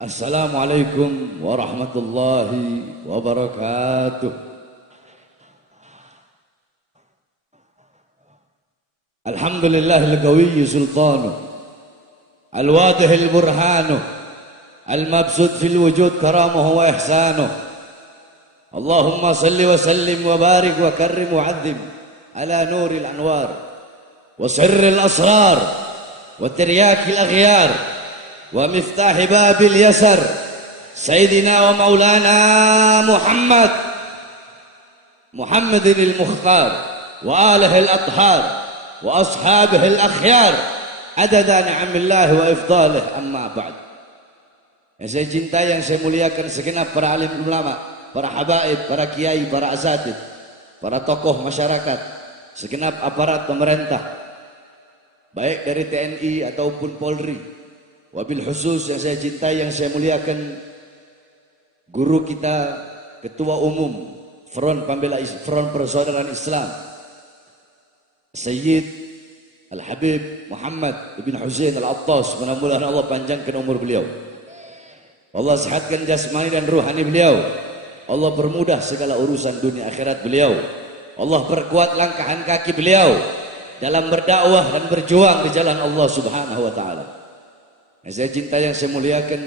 Assalamualaikum warahmatullahi wabarakatuh. Alhamdulillahil qawiyyi sultanu al-wadihil burhanu al-mabsut fil wujud karamuhu wa ihsanuh. Allahumma salli wa sallim wa barik wa karrim wa azim ala nuril anwar wa sirril asrar wa tiryakil aghyar wa miftah babil yasar sayyidina wa maulana Muhammadin al-Mukhtar wa alihi al-athhar wa ashabihi al-akhyar adada ni'amillahi wa ifdalih, amma ba'd. Yang saya cintai, yang saya muliakan segenap para alim ulama, para habaib, para kiai, para asatid, para tokoh masyarakat, segenap aparat pemerintah baik dari TNI ataupun Polri. Wabil khusus yang saya cintai, yang saya muliakan guru kita, Ketua Umum Front Persaudaraan Islam Sayyid Al-Habib Muhammad Ibn Husain Al-Attas, mudah-mudahan Allah panjangkan umur beliau, Allah sehatkan jasmani dan ruhani beliau, Allah permudah segala urusan dunia akhirat beliau, Allah perkuat langkahan kaki beliau dalam berdakwah dan berjuang di jalan Allah Subhanahu wa taala. Yang saya cintai, yang saya muliakan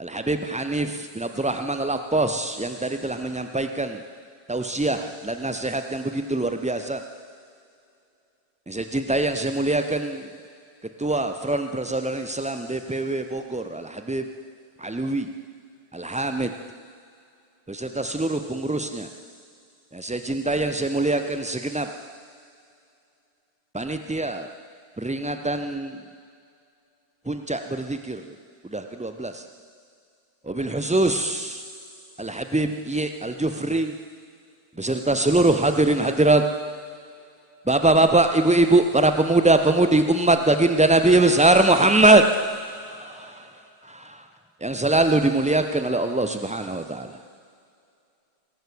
Al-Habib Hanif bin Abdurrahman Al-Attas yang tadi telah menyampaikan tausiah dan nasihat yang begitu luar biasa. Yang saya cintai, yang saya muliakan Ketua Front Persaudaraan Islam DPW Bogor Al-Habib Alwi Al-Hamid beserta seluruh pengurusnya. Yang saya cintai, yang saya muliakan segenap panitia peringatan puncak berzikir udah ke-12. Wabil khusus Al-Habib Y Al-Jufri beserta seluruh hadirin hadirat, bapak-bapak, ibu-ibu, para pemuda-pemudi umat baginda Nabi besar Muhammad yang selalu dimuliakan oleh Allah Subhanahu wa taala.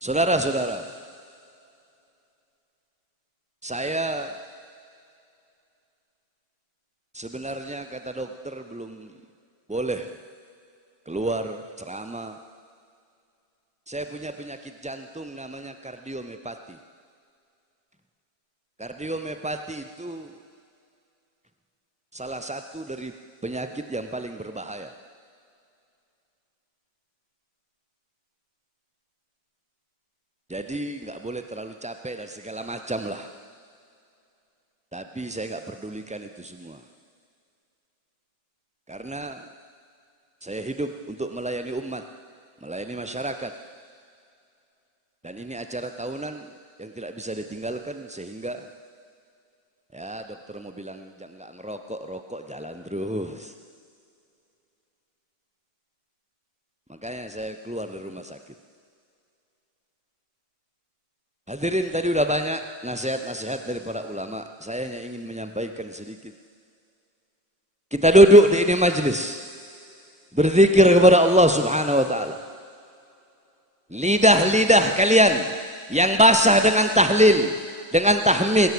Saudara-saudara, saya sebenarnya kata dokter belum boleh keluar ceramah. Saya punya penyakit jantung namanya kardiomiopati. Kardiomiopati itu salah satu dari penyakit yang paling berbahaya. Jadi nggak boleh terlalu capek dan segala macam lah. Tapi saya nggak pedulikan itu semua. Karena saya hidup untuk melayani umat, melayani masyarakat. Dan ini acara tahunan yang tidak bisa ditinggalkan, sehingga ya dokter mau bilang jangan nggak ngerokok, rokok jalan terus. Makanya saya keluar dari rumah sakit. Hadirin, tadi udah banyak nasihat-nasihat dari para ulama. Saya hanya ingin menyampaikan sedikit. Kita duduk di ini majelis berzikir kepada Allah Subhanahu wa taala. Lidah-lidah kalian yang basah dengan tahlil, dengan tahmid,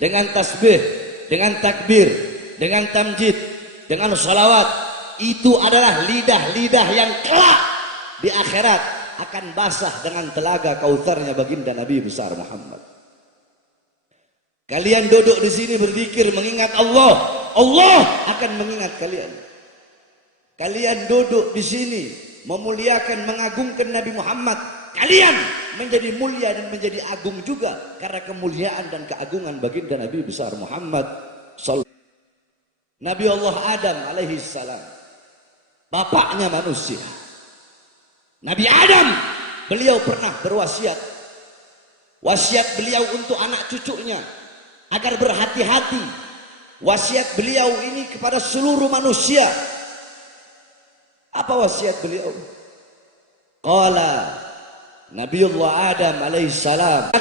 dengan tasbih, dengan takbir, dengan tamjid, dengan salawat, itu adalah lidah-lidah yang kelak di akhirat akan basah dengan telaga kautsarnya baginda Nabi besar Muhammad. Kalian duduk di sini berzikir mengingat Allah, Allah akan mengingat kalian. Kalian duduk di sini memuliakan, mengagungkan Nabi Muhammad, kalian menjadi mulia dan menjadi agung juga karena kemuliaan dan keagungan baginda Nabi besar Muhammad sallallahu. Nabi Allah Adam alaihi salam, bapaknya manusia. Nabi Adam, beliau pernah berwasiat, wasiat beliau untuk anak cucunya agar berhati-hati. wasiat beliau ini kepada seluruh manusia. Apa wasiat beliau? Qala Nabiullah Adam alaihissalam,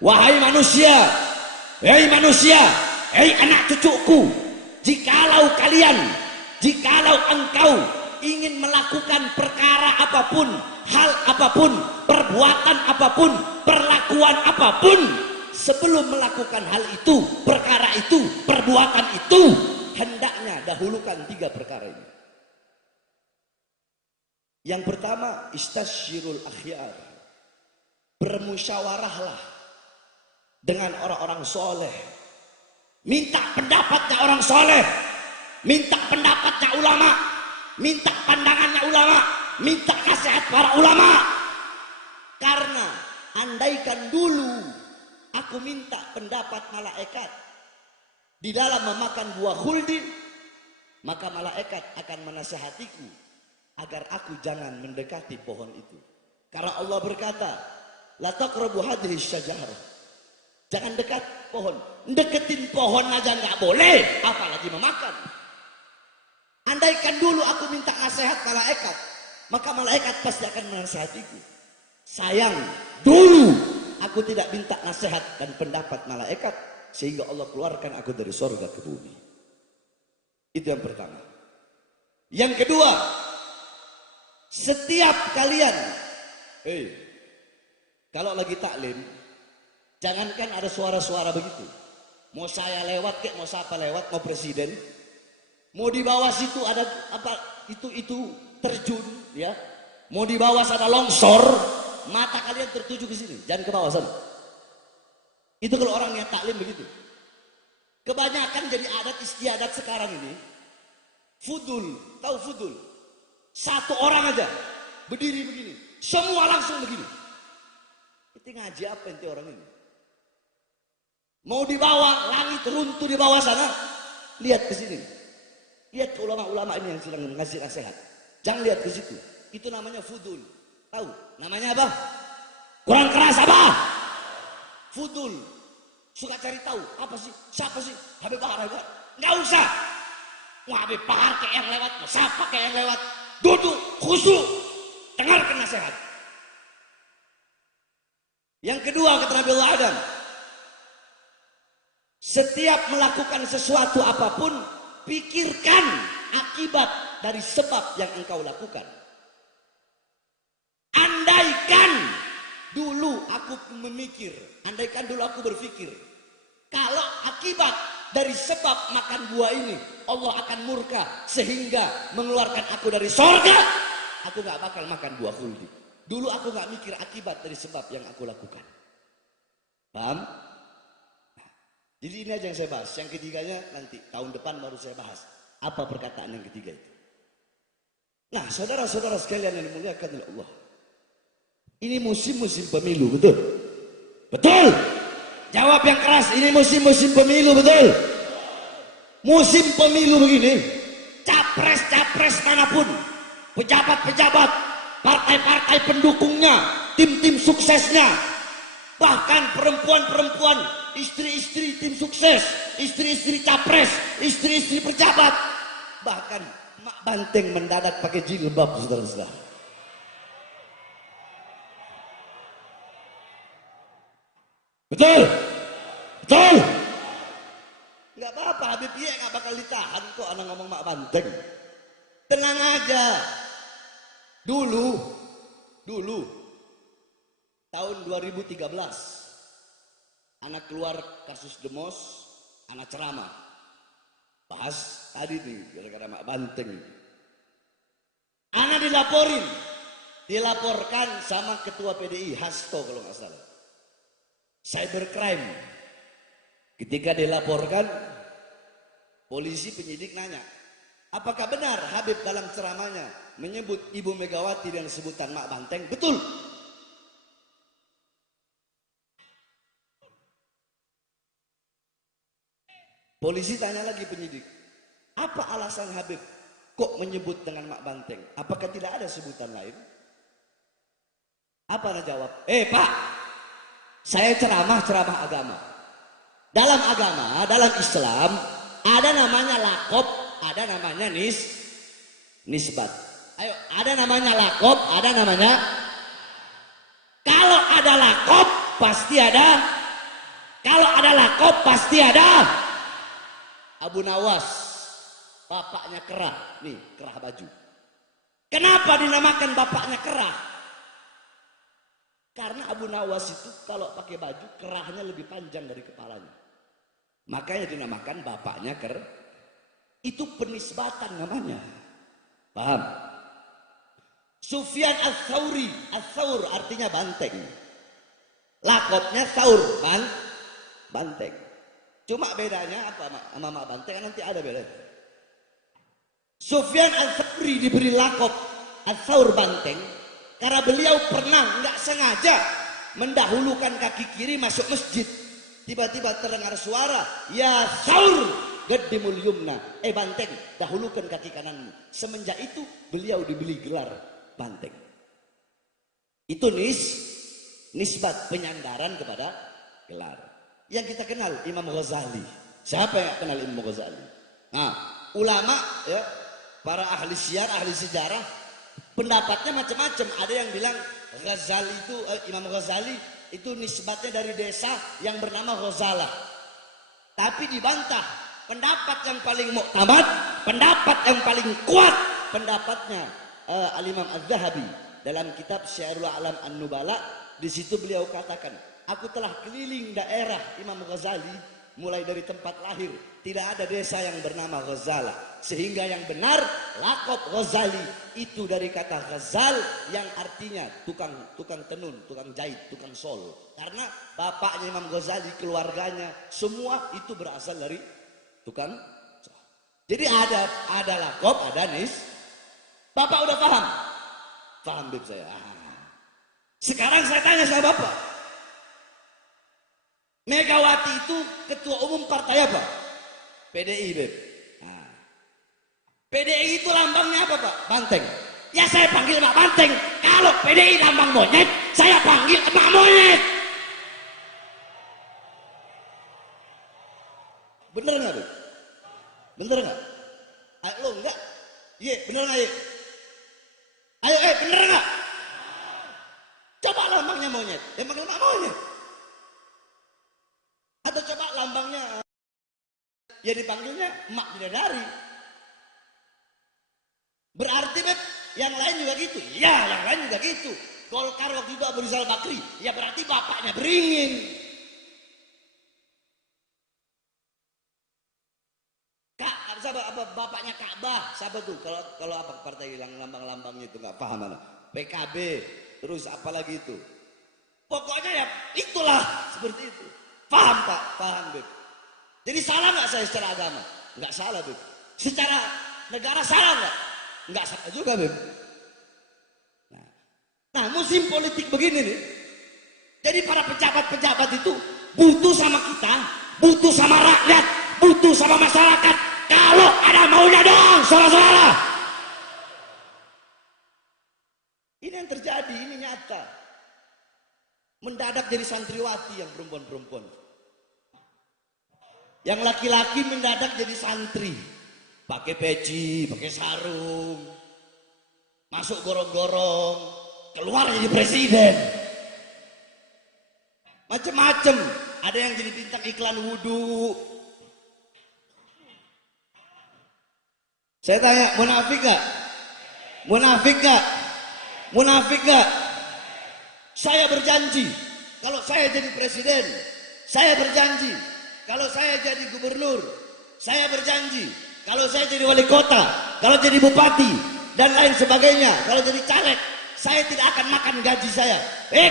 wahai manusia, hei manusia, hei anak cucuku, jikalau engkau ingin melakukan perkara apapun, hal apapun, perbuatan apapun, perlakuan apapun, sebelum melakukan hal itu, perkara itu, perbuatan itu, hendaknya dahulukan 3 perkara ini. Yang pertama, istasyirul akhyar, bermusyawarahlah dengan orang-orang soleh, minta pendapatnya orang soleh, minta pendapatnya ulama, minta pandangannya ulama, minta nasihat para ulama. Karena andaikan dulu aku minta pendapat malaikat di dalam memakan buah khuldi, maka malaikat akan menasihatiku agar aku jangan mendekati pohon itu. Karena Allah berkata, la taqrabu hadhihi syajarah, jangan dekat pohon. Deketin pohon aja nggak boleh, apalagi memakan. Andaikan dulu aku minta nasihat malaikat, maka malaikat pasti akan menasihatiku. Sayang, dulu aku tidak minta nasihat dan pendapat malaikat, sehingga Allah keluarkan aku dari surga ke bumi. Itu yang pertama. Yang kedua, setiap kalian, kalau lagi taklim, jangankan ada suara-suara begitu. Mau saya lewat kek, mau siapa lewat, mau presiden, mau di bawah situ ada apa, itu terjun, ya. Mau di bawah sana longsor, mata kalian tertuju ke sini, jangan ke bawah sana. Itu kalau orang yang taklim begitu. Kebanyakan jadi adat istiadat sekarang ini, fudul, tahu fudul? Satu orang aja berdiri begini, semua langsung begini. Itu ngaji apa ente orang ini? Mau di bawah langit runtuh di bawah sana, lihat ke sini. Lihat ke ulama-ulama ini yang sedang ngasih nasihat. Jangan lihat ke situ. Itu namanya fudul. Tahu namanya apa? Kurang keras apa? Fudul. Suka cari tahu apa sih? Siapa sih? Habib Bahar, nggak usah. Wah, Habib Bahar kayak yang lewat, siapa kayak yang lewat? Duduk khusyuk, dengarkan nasihat. Yang kedua, kata Nabi Allah Adam, setiap melakukan sesuatu apapun, pikirkan akibat dari sebab yang engkau lakukan. Andaikan dulu aku memikir, andaikan dulu aku berpikir, kalau akibat dari sebab makan buah ini Allah akan murka sehingga mengeluarkan aku dari sorga, aku gak bakal makan buah khuldi. Dulu aku gak mikir akibat dari sebab yang aku lakukan. Paham? Jadi ini aja yang saya bahas. Yang ketiganya nanti tahun depan baru saya bahas apa perkataan yang ketiga itu. Nah, saudara-saudara sekalian yang dimuliakan oleh Allah, ini musim-musim pemilu, betul? Betul? Jawab yang keras, ini musim-musim pemilu, betul? Musim pemilu begini, capres-capres manapun, pejabat-pejabat, partai-partai pendukungnya, tim-tim suksesnya, bahkan perempuan-perempuan, istri-istri tim sukses, istri-istri capres, istri-istri pejabat, bahkan mak banteng mendadak pakai jilbab, saudara-saudara. Betul? Betul? Nggak apa-apa, Habib Ye nggak bakal ditahan kok anak ngomong mak banteng. Tenang aja. Dulu tahun 2013 anak keluar kasus Demos, anak ceramah bahas tadi nih gara-gara mak banteng. Anak dilaporkan sama ketua PDI Hasto kalau nggak salah, cybercrime. Ketika dilaporkan, polisi penyidik nanya, apakah benar Habib dalam ceramahnya menyebut Ibu Megawati dan sebutan mak banteng? Betul. Polisi tanya lagi penyidik, apa alasan Habib kok menyebut dengan mak banteng? Apakah tidak ada sebutan lain? Apa anda jawab? Pak, saya ceramah agama. Dalam agama, dalam Islam, ada namanya lakob, ada namanya nisbat. Ayo, ada namanya lakob, ada namanya. Kalau ada lakob, pasti ada. Kalau ada lakob, pasti ada. Abu Nawas, bapaknya Kerah. Nih, Kerah baju. Kenapa dinamakan bapaknya Kerah? Karena Abu Nawas itu kalau pakai baju, kerahnya lebih panjang dari kepalanya. Makanya dinamakan bapaknya Kerah. Itu penisbatan namanya. Paham? Sufyan Ats-Tsauri, Ats-Tsaur artinya banteng. Lakopnya Tsaur, banteng. Cuma bedanya apa sama banteng, nanti ada bedanya. Sufyan Ats-Tsauri diberi lakop Ats-Tsaur banteng karena beliau pernah nggak sengaja mendahulukan kaki kiri masuk masjid. Tiba-tiba terdengar suara, ya Tsaur qaddimul yumna, banteng, dahulukan kaki kananmu. Semenjak itu beliau diberi gelar banteng. Itu nisbat, penyandaran kepada gelar. Yang kita kenal Imam Ghazali. Siapa yang kenal Imam Ghazali? Nah, ulama ya, para ahli syiar, ahli sejarah, pendapatnya macam-macam. Ada yang bilang Ghazali itu Imam Ghazali itu nisbatnya dari desa yang bernama Ghazalah. Tapi dibantah. Pendapat yang paling muktamad, pendapat yang paling kuat, pendapatnya Al-Imam Az-Zahabi dalam kitab Syiarul A'lam An-Nubala. Di situ beliau katakan, aku telah keliling daerah Imam Ghazali mulai dari tempat lahir, tidak ada desa yang bernama Ghazalah. Sehingga yang benar lakop Ghazali itu dari kata ghazal yang artinya tukang tenun, tukang jahit, tukang sol. Karena bapaknya Imam Ghazali, keluarganya semua itu berasal dari tukang. Jadi ada lakop, ada Bapak udah paham? Paham Beb saya. Sekarang saya tanya sama Bapak. Megawati itu ketua umum partai apa? PDI Beb. PDI itu lambangnya apa Pak? Banteng. Ya saya panggil Pak Banteng. Kalau PDI lambang monyet, saya panggil Pak Monyet. Bener nggak Beb? Bener nggak? Ayo lo enggak? Iya bener nggak ya? Ayo bener nggak? Coba lambangnya monyet, ya panggil Pak Monyet. Atau coba lambangnya ya dipanggilnya Emak Bidadari. Berarti Beb, yang lain juga gitu. Ya, yang lain juga gitu. Golkar waktu itu Abu Rizal Bakri, ya berarti bapaknya beringin. Apa bapaknya Ka'bah? Siapa tuh? Kalau apa partai yang lambang-lambangnya itu nggak paham mana? PKB, terus apalagi itu? Pokoknya ya itulah seperti itu. Paham Pak? Paham Beb. Jadi salah nggak saya secara agama? Nggak salah Beb. Secara negara salah nggak? Nggak salah juga Beb. Nah musim politik begini nih. Jadi para pejabat-pejabat itu butuh sama kita, butuh sama rakyat, butuh sama masyarakat. Kalau ada maunya dong, saudara-saudara. Ini yang terjadi, ini nyata. Mendadak jadi santriwati yang perempuan-perempuan. Yang laki-laki mendadak jadi santri. Pakai peci, pakai sarung. Masuk gorong-gorong. Keluar jadi presiden. Macem-macem. Ada yang jadi bintang iklan wudhu. Saya tanya, munafik gak? Munafik gak? Munafik gak? Saya berjanji, kalau saya jadi presiden, saya berjanji, kalau saya jadi gubernur, saya berjanji, kalau saya jadi wali kota, kalau jadi bupati, dan lain sebagainya, kalau jadi caleg, saya tidak akan makan gaji saya.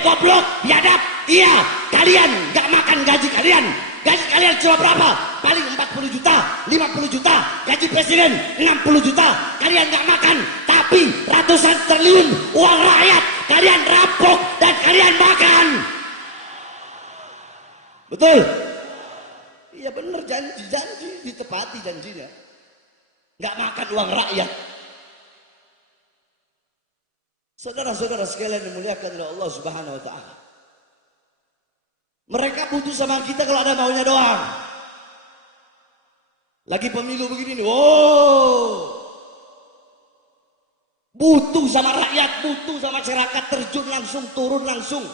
Goblok, biadab, iya, kalian gak makan gaji kalian. Gaji kalian cuma berapa? Paling 40 juta, 50 juta. Gaji presiden 60 juta. Kalian gak makan, tapi ratusan triliun uang rakyat kalian rampok dan kalian makan. Betul? Iya bener, janji ditepati janjinya. Gak makan uang rakyat. Saudara-saudara sekalian dimuliakan oleh Allah Subhanahu wa taala. Mereka butuh sama kita kalau ada maunya doang. Lagi pemilu begini nih, butuh sama rakyat, butuh sama masyarakat, terjun langsung, turun langsung.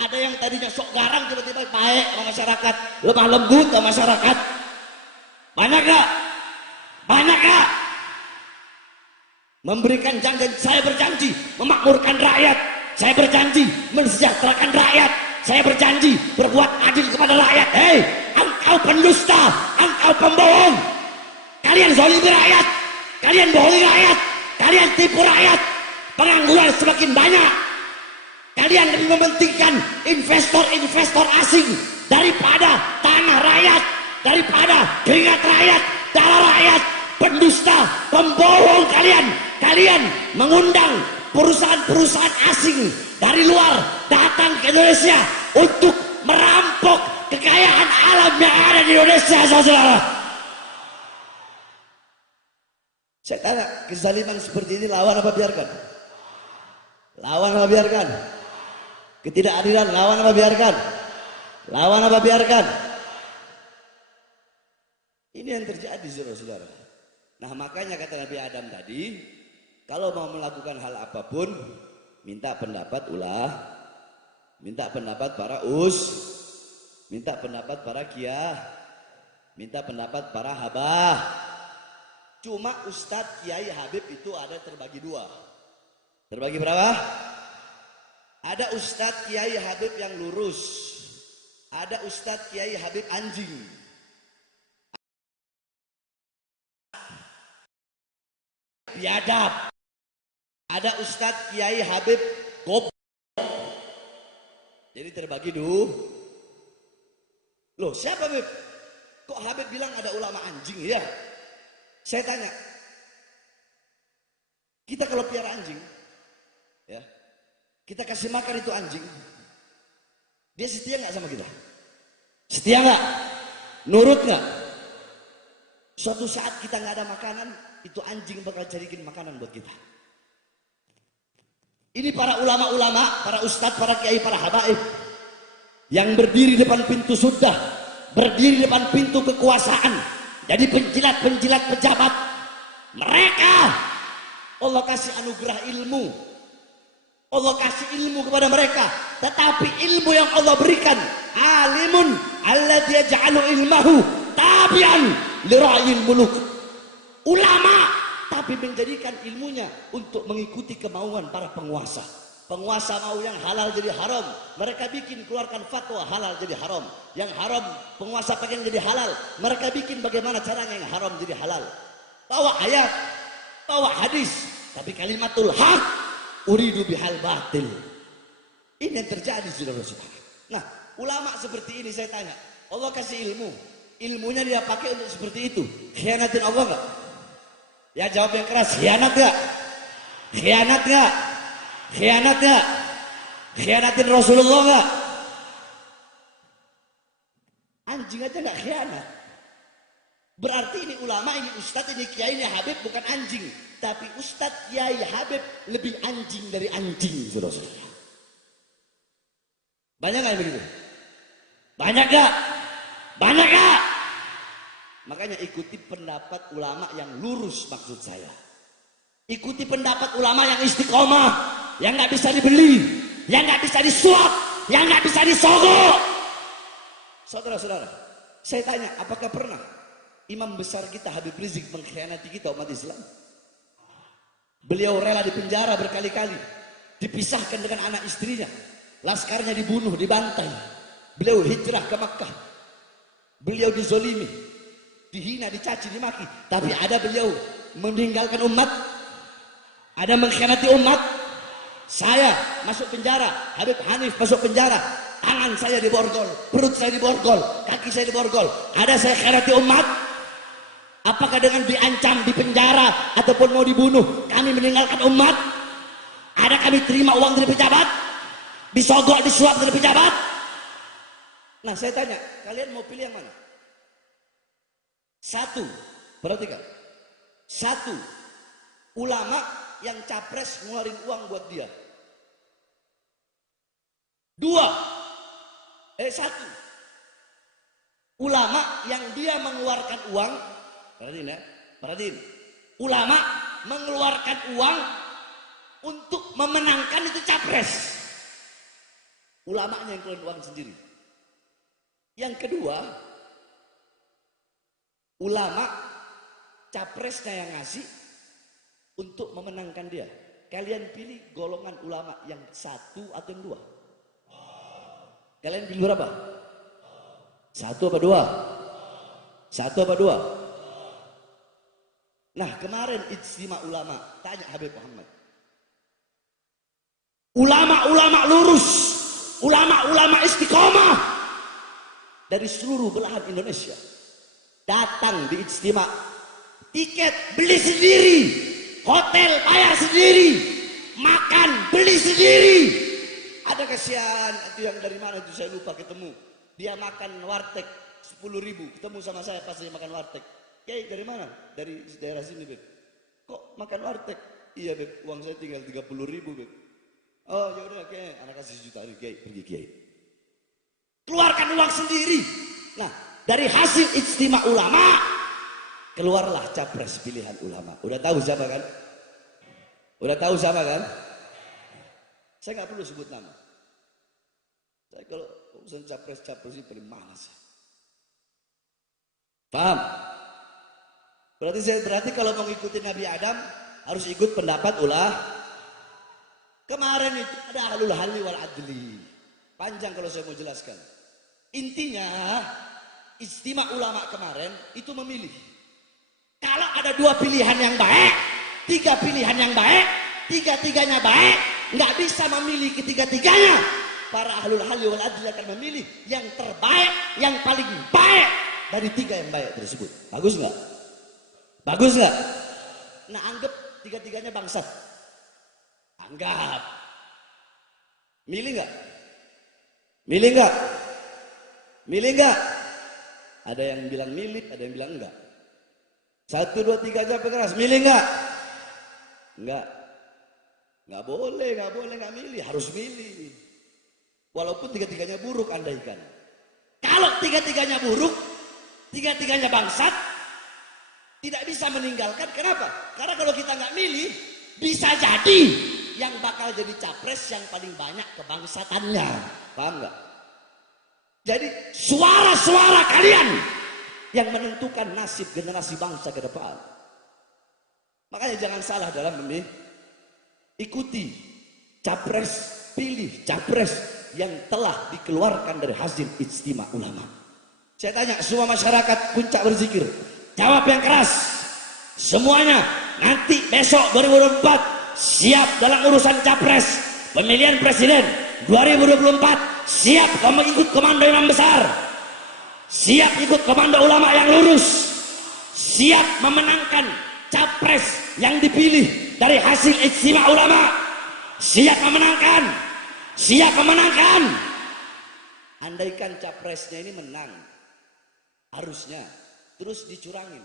Ada yang tadinya sok garang tiba-tiba baik sama masyarakat, lemah lembut sama masyarakat. Banyak gak? Banyak gak? Memberikan janji, saya berjanji memakmurkan rakyat, saya berjanji mensejahterakan rakyat, saya berjanji berbuat adil kepada rakyat. Hei, engkau pendusta, engkau pembohong, kalian zalimi rakyat, kalian bohongi rakyat, kalian tipu rakyat, pengangguran semakin banyak, kalian lebih mementingkan investor-investor asing daripada tanah rakyat, daripada keringat rakyat, darah rakyat. Pendusta, pembohong kalian. Kalian mengundang perusahaan-perusahaan asing dari luar datang ke Indonesia untuk merampok kekayaan alam yang ada di Indonesia, saudara. Saya tanya, kezaliman seperti ini lawan apa biarkan? Lawan apa biarkan? Ketidakadilan lawan apa biarkan? Lawan apa biarkan? Ini yang terjadi, saudara-saudara. Nah, makanya kata Nabi Adam tadi, kalau mau melakukan hal apapun, minta pendapat ulah, minta pendapat para minta pendapat para kiai, minta pendapat para habah. Cuma Ustadz, Kiai, Habib itu ada terbagi dua. Terbagi berapa? Ada Ustadz, Kiai, Habib yang lurus. Ada Ustadz, Kiai, Habib anjing. Biadab. Ada Ustadz, Kiai, Habib goblok. Jadi terbagi dulu. Loh, siapa Habib? Kok Habib bilang ada ulama anjing ya? Saya tanya, kita kalau piara anjing, ya, kita kasih makan itu anjing, dia setia nggak sama kita? Setia nggak? Nurut nggak? Suatu saat kita nggak ada makanan, itu anjing bakal carikin makanan buat kita. Ini para ulama-ulama, para ustadz, para kiai, para habaib yang berdiri depan pintu surga, berdiri depan pintu kekuasaan, jadi penjilat-penjilat pejabat. Mereka Allah kasih anugerah ilmu, Allah kasih ilmu kepada mereka, tetapi ilmu yang Allah berikan, alimun alladzi yaj'alu ilmahu tabi'an lira'il muluk. Ulama tapi menjadikan ilmunya untuk mengikuti kemauan para penguasa. Penguasa mau yang halal jadi haram, mereka bikin keluarkan fatwa halal jadi haram. Yang haram penguasa pengen jadi halal, mereka bikin bagaimana caranya yang haram jadi halal. Bawa ayat, bawa hadis, tapi kalimatul haq uridu bihal batil. Ini yang terjadi, saudara-saudara. Nah, ulama seperti ini saya tanya, Allah kasih ilmu, ilmunya dia pakai untuk seperti itu, khianatin Allah enggak? Ya jawab yang keras, khianat gak? Khianat gak? Khianat gak? Khianatin Rasulullah gak? Anjing aja gak khianat. Berarti ini ulama, ini ustadz, ini kiai, ini habib bukan anjing. Tapi ustadz, kiai, habib lebih anjing dari anjing, saudara-saudara. Banyak gak yang begitu? Banyak gak? Banyak gak? Makanya ikuti pendapat ulama yang lurus, maksud saya. Ikuti pendapat ulama yang istiqomah, yang nggak bisa dibeli, yang nggak bisa disuap, yang nggak bisa disogok. Saudara-saudara, saya tanya, apakah pernah imam besar kita Habib Rizik mengkhianati kita umat Islam? Beliau rela dipenjara berkali-kali, dipisahkan dengan anak istrinya, laskarnya dibunuh, dibantai. Beliau hijrah ke Makkah, beliau dizolimi, dihina, dicaci, dimaki, tapi ada beliau meninggalkan umat, ada mengkhianati umat. Saya masuk penjara, Habib Hanif masuk penjara, tangan saya diborgol, perut saya diborgol, kaki saya diborgol, ada saya khianati umat? Apakah dengan diancam, dipenjara ataupun mau dibunuh kami meninggalkan umat? Ada kami terima uang dari pejabat, disogok, disuap dari pejabat? Nah saya tanya, kalian mau pilih yang mana? Satu, perhatikan. Satu, ulama yang capres ngeluarin uang buat dia. Dua, Satu, ulama yang dia mengeluarkan uang, perhatiin ya, perhatiin. Ulama mengeluarkan uang untuk memenangkan itu capres. Ulamanya yang keluar uang sendiri. Yang kedua, ulama capresnya yang ngasih untuk memenangkan dia. Kalian pilih golongan ulama yang satu atau yang dua? Kalian pilih berapa? Satu apa dua? Satu apa dua? Nah, kemarin ijtima ulama, tanya Habib Muhammad. Ulama-ulama lurus, ulama-ulama istiqomah dari seluruh belahan Indonesia datang di ijtima. Tiket beli sendiri, hotel bayar sendiri, makan beli sendiri. Ada kasihan itu yang dari mana itu saya lupa ketemu. Dia makan warteg 10.000, ketemu sama saya pas dia makan warteg. Kiai dari mana? Dari daerah sini, Beb. Kok makan warteg? Iya, Beb, uang saya tinggal 30.000, Beb. Oh, ya udah, Kiai, anak kasih sejuta, Kiai, pergi Kiai. Keluarkan uang sendiri. Nah, dari hasil ijtima ulama keluarlah capres pilihan ulama. Udah tahu siapa kan? Udah tahu siapa kan? Saya nggak perlu sebut nama. Saya kalau urusan capres-capres ini paling malas. Paham? Berarti kalau mau ngikutin Nabi Adam harus ikut pendapat Kemarin itu ada ahlul halli wal adli. Panjang kalau saya mau jelaskan. Intinya ijtima ulama kemarin itu memilih. Kalau ada dua pilihan yang baik, tiga pilihan yang baik, tiga-tiganya baik, nggak bisa memilih ketiga-tiganya. Para ahlul halli wal adli akan memilih yang terbaik, yang paling baik dari tiga yang baik tersebut. Bagus nggak? Bagus nggak? Nah, anggap tiga-tiganya bangsat. Anggap. Milih nggak? Milih nggak? Milih nggak? Ada yang bilang milih, ada yang bilang enggak. 1, 2, 3 aja keras. Milih nggak? Enggak. Nggak boleh, nggak milih. Harus milih. Walaupun tiga-tiganya buruk andaikan. Kalau tiga-tiganya buruk, tiga-tiganya bangsat, tidak bisa meninggalkan. Kenapa? Karena kalau kita nggak milih, bisa jadi yang bakal jadi capres yang paling banyak kebangsatannya. Paham nggak? Jadi suara-suara kalian yang menentukan nasib generasi bangsa ke depan. Makanya jangan salah dalam memilih. Ikuti capres, pilih capres yang telah dikeluarkan dari hasil ijtima ulama. Saya tanya semua masyarakat Puncak berzikir, jawab yang keras. Semuanya nanti besok 2024 siap dalam urusan capres, pemilihan presiden 2024. Siap kamu ikut komando imam besar, siap ikut komando ulama yang lurus, siap memenangkan capres yang dipilih dari hasil ijtima ulama, siap memenangkan, siap memenangkan. Andaikan capresnya ini menang, harusnya terus dicurangin.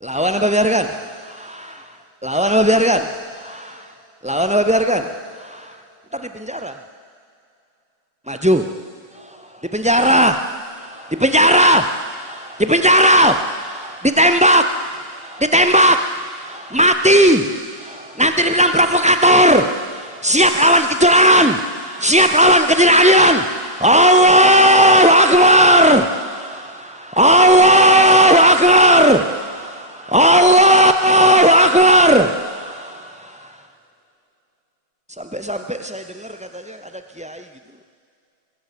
Lawan apa biarkan? Lawan apa biarkan? Lawan apa biarkan? Ntar di penjara. Maju. Di penjara. Di penjara. Di penjara. Ditembak. Ditembak. Mati. Nanti dibilang provokator. Siap lawan kecurangan. Siap lawan ketidakadilan. Allahu Akbar. Allahu Akbar. Allahu Akbar. Sampai-sampai saya dengar katanya ada kiai gitu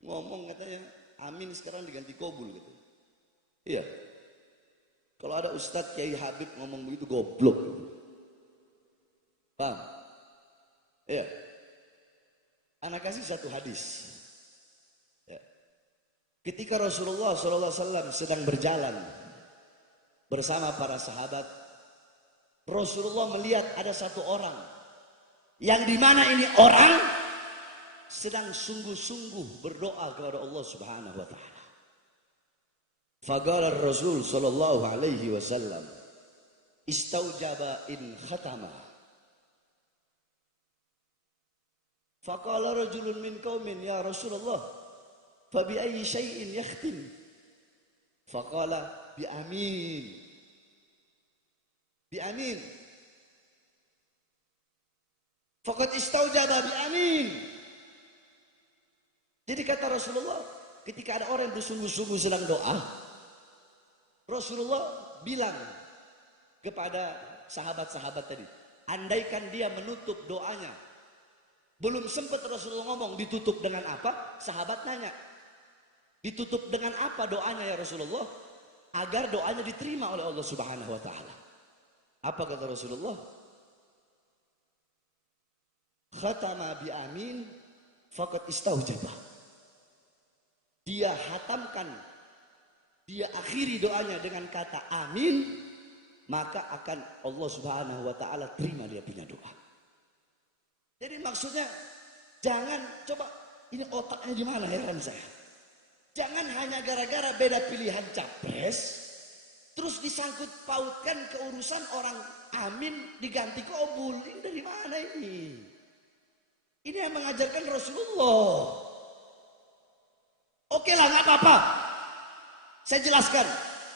ngomong katanya amin sekarang diganti kobul gitu. Iya. Kalau ada Ustadz Kiai Habib ngomong begitu goblok. Paham? Iya. Anak kasih satu hadis. Ya. Ketika Rasulullah SAW sedang berjalan bersama para sahabat, Rasulullah melihat ada satu orang yang dimana ini orang sedang sungguh-sungguh berdoa kepada Allah Subhanahu wa taala. Faqala Rasul sallallahu alaihi wasallam, istaujaba in khatama. Faqala rajulun min qaumin ya Rasulullah, fa bi ayyi syai'in yakhtim? Faqala bi amin. Bi amin. Faqad istaujaba bi amin. Jadi kata Rasulullah, ketika ada orang yang bersungguh-sungguh sedang doa, Rasulullah bilang kepada sahabat-sahabat tadi, andaikan dia menutup doanya, belum sempat Rasulullah ngomong ditutup dengan apa, sahabat nanya, ditutup dengan apa doanya ya Rasulullah, agar doanya diterima oleh Allah Subhanahu wa taala. Apa kata Rasulullah? Khatama bi amin faqad istaujaba. Dia hatamkan, dia akhiri doanya dengan kata amin, maka akan Allah Subhanahu wa taala terima dia punya doa. Jadi maksudnya jangan coba, ini otaknya di mana, heran saya. Jangan hanya gara-gara beda pilihan capres terus disangkut pautkan ke urusan orang amin diganti qabul. Ini dari mana ini? Ini yang mengajarkan Rasulullah. Oke lah, nggak apa-apa. Saya jelaskan.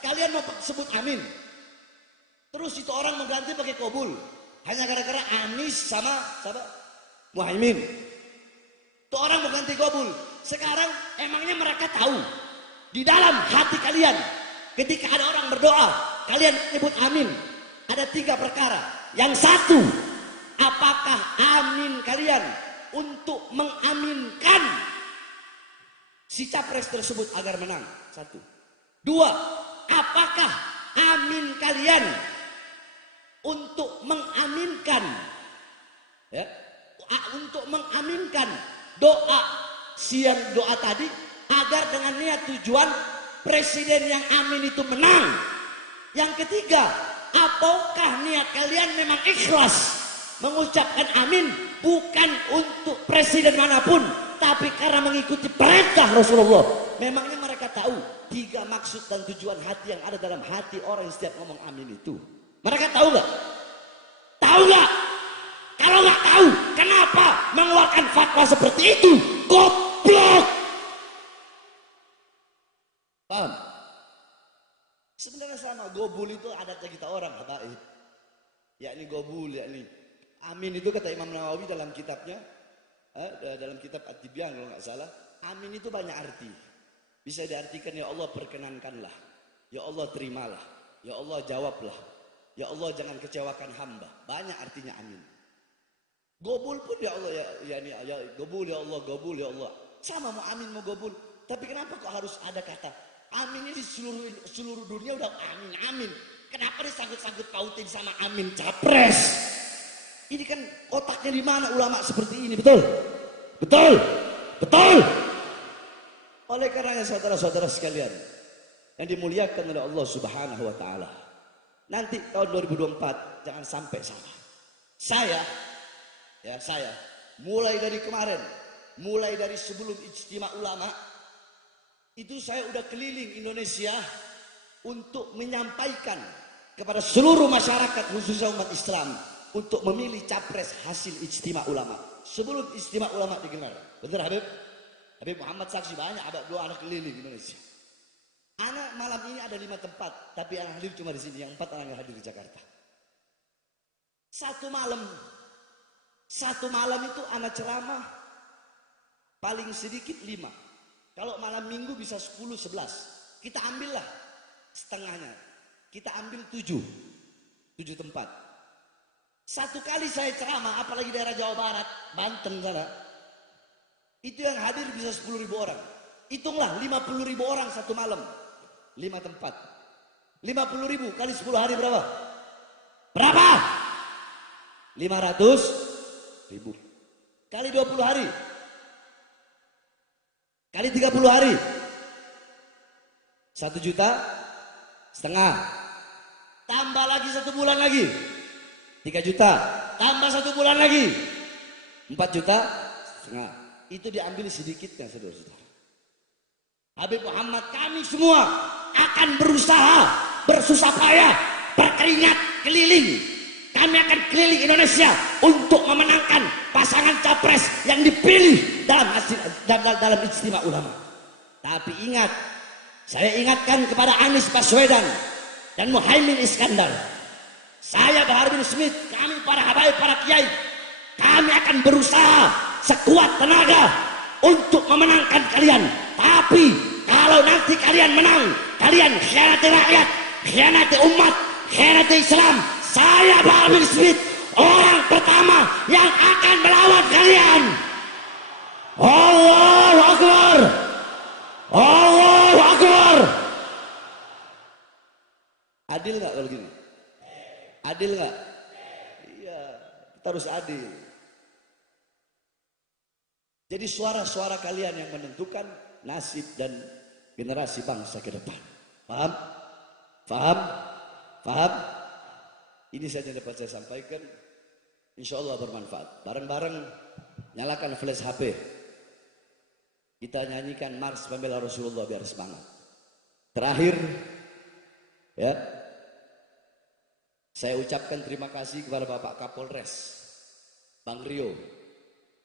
Kalian mau sebut amin, terus itu orang mengganti pakai qabul, hanya gara-gara Anies sama Muhaimin. Itu orang mengganti qabul. Sekarang emangnya mereka tahu di dalam hati kalian ketika ada orang berdoa, kalian menyebut amin, ada 3 perkara. Yang satu, apakah amin kalian untuk mengaminkan si capres tersebut agar menang? 1. 2, apakah amin kalian untuk mengaminkan, ya, untuk mengaminkan doa siang doa tadi agar dengan niat tujuan presiden yang amin itu menang? Yang ketiga, apakah niat kalian memang ikhlas mengucapkan amin bukan untuk presiden manapun, tapi karena mengikuti perintah Rasulullah? Memangnya mereka tahu 3 maksud dan tujuan hati yang ada dalam hati orang yang setiap ngomong amin itu? Mereka tahu nggak? Tahu nggak? Kalau nggak tahu, kenapa mengeluarkan fatwa seperti itu? Goblok! Paham? Sebenarnya sama, gobul itu adatnya kita orang, habaib. Yakni gobul, yakni amin itu kata Imam Nawawi dalam kitabnya, dalam kitab At-Tibyan kalau nggak salah, amin itu banyak arti. Bisa diartikan ya Allah perkenankanlah, ya Allah terimalah, ya Allah jawablah, ya Allah jangan kecewakan hamba. Banyak artinya amin. Gobul pun ya Allah, ya gobul ya Allah, gobul ya Allah. Sama mau amin mau gobul. Tapi kenapa kok harus ada kata amin? Ini di seluruh dunia udah amin amin. Kenapa disangkut-sangkut pautin sama amin capres? Ini kan otaknya di mana ulama seperti ini, betul? Betul? Betul? Oleh karenanya saudara-saudara sekalian yang dimuliakan oleh Allah Subhanahu wa taala, nanti tahun 2024 jangan sampai salah. Saya mulai dari kemarin, mulai dari sebelum ijtima ulama itu saya udah keliling Indonesia untuk menyampaikan kepada seluruh masyarakat khususnya umat Islam untuk memilih capres hasil ijtima ulama sebelum ijtima ulama digelar. Betul Habib? Habib Muhammad saksi, banyak ada 2 anak keliling Indonesia. Anak malam ini ada 5 tempat, tapi yang hadir cuma di sini, yang 4 orang yang hadir di Jakarta. Satu malam itu anak ceramah paling sedikit 5. Kalau malam minggu bisa 10-11. Kita ambillah setengahnya. Kita ambil 7 tempat. Satu kali saya ceramah, apalagi daerah Jawa Barat, Banten sana, itu yang hadir bisa 10.000 orang. Hitunglah 50.000 orang satu malam, 5 tempat. 50.000 kali 10 hari berapa? Berapa? 500.000 kali 20 hari, kali 30 hari, 1,5 juta. Tambah lagi 1 bulan lagi 3 juta, tambah 1 bulan lagi 4,5 juta. Itu diambil sedikitnya, saudara-saudara. Habib Muhammad, kami semua akan berusaha, bersusah payah, berkeringat keliling. kami akan keliling Indonesia untuk memenangkan pasangan capres yang dipilih dalam Ijtima Ulama. Tapi ingat, saya ingatkan kepada Anies Baswedan dan Muhaimin Iskandar, saya Bahar bin Smith, kami para habaib, para kiai, kami akan berusaha sekuat tenaga untuk memenangkan kalian. Tapi kalau nanti kalian menang, kalian khianati rakyat, khianati umat, khianati Islam, saya Bahar bin Smith orang pertama yang akan melawan kalian. Allahu Akbar, Allahu Akbar. Adil nggak kalau gini? Adil nggak? Iya, kita harus adil. Jadi suara-suara kalian yang menentukan nasib dan generasi bangsa ke depan. Paham? Paham? Paham? Ini saja yang dapat saya sampaikan. Insya Allah bermanfaat. Bareng-bareng nyalakan flash HP. Kita nyanyikan Mars Pembela Rasulullah biar semangat. Terakhir, ya, saya ucapkan terima kasih kepada Bapak Kapolres, Bang Rio.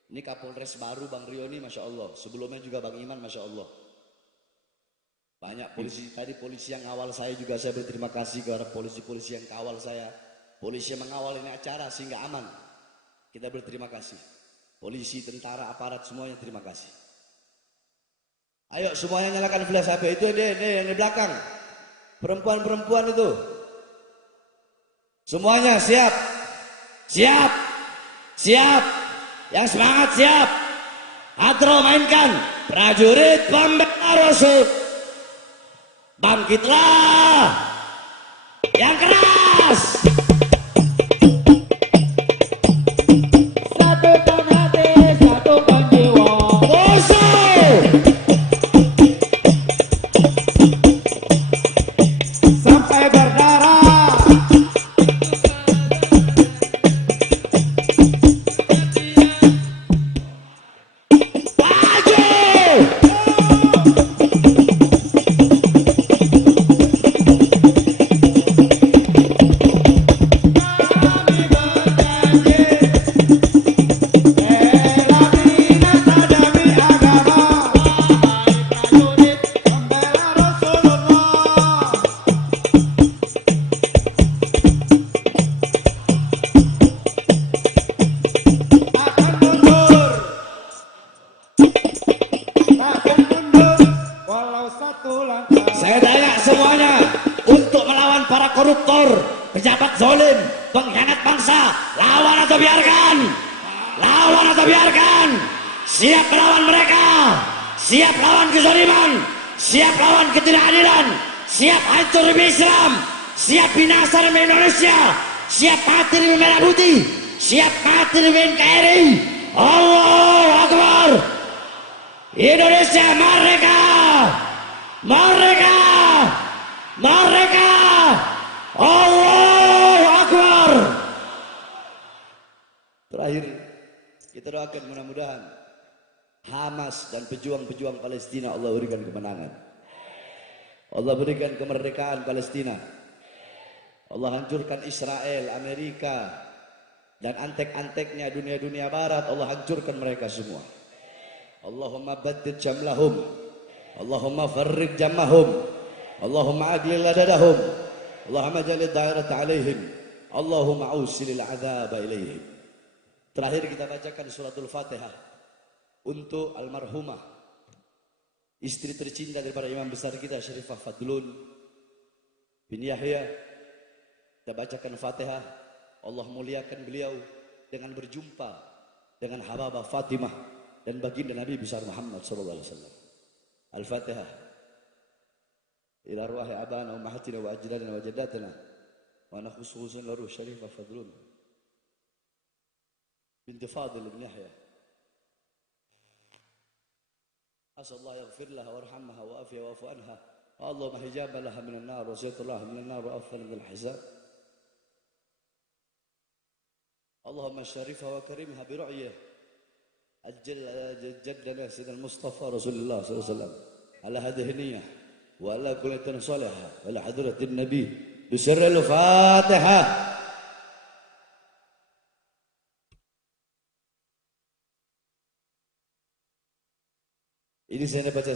Ini Kapolres baru Bang Rio ini, Masya Allah. Sebelumnya juga Bang Iman, Masya Allah. Banyak polisi, tadi polisi yang awal saya juga saya berterima kasih kepada polisi-polisi yang kawal saya. Polisi yang mengawal ini acara sehingga aman. Kita berterima kasih. Polisi, tentara, aparat semuanya terima kasih. Ayo semuanya nyalakan flash HP. Itu dia yang di belakang. Perempuan-perempuan itu. Semuanya siap. Siap. Siap. Yang semangat siap. Hadro mainkan. Prajurit Pembela Rasul. Bangkitlah. Yang keras. Satukan hati, satukan jiwa. Musuh. Sampai berdarah. Maju. Saya tanya semuanya, untuk melawan para koruptor, pejabat zalim, pengkhianat bangsa, lawan atau biarkan? Lawan atau biarkan? Siap melawan mereka, siap lawan kezaliman, siap lawan ketidakadilan, siap hancur demi Islam, siap binasa demi Indonesia, siap mati demi merah putih, siap mati demi NKRI. Allahu Akbar. Indonesia merdeka. Merdeka! Merdeka! Allahu Akbar! Terakhir, kita doakan mudah-mudahan Hamas dan pejuang-pejuang Palestina Allah berikan kemenangan. Allah berikan kemerdekaan Palestina. Allah hancurkan Israel, Amerika, dan antek-anteknya dunia-dunia barat. Allah hancurkan mereka semua. Allahumma baddid jamlahum. Allahumma farrid jamahum. Allahumma adlil ladadahum. Allahumma jalid dairata alaihim. Allahumma ausilil azaba ilaihim. Terakhir kita bacakan suratul Fatihah untuk almarhumah istri tercinta daripada imam besar kita Syarifah Fadlun bin Yahya. Kita bacakan Fatihah. Allah muliakan beliau dengan berjumpa dengan Hababah Fatimah dan baginda Nabi besar Muhammad sallallahu alaihi wasallam. Al-Fatihah. Ila arwahi abana wa ummahatina wa ajdadina wa jaddatina wa nakhususun laruh Syarifah Fadlun binti Fadil bin Yahya. Asallahu yaghfir laha warhamha wa afiya wa afu anha. Allahumma hijaba laha minan nar wa zaytullah minan nar wa afdal min al-hisab. Allahumma syarifha wa karimha bi ru'yah جدنا سيدنا المصطفى رسول الله صلى الله عليه وسلم على هذه النية وعلى كل صالحة وعلى حضرة النبي بسر الفاتحة. Ini saya baca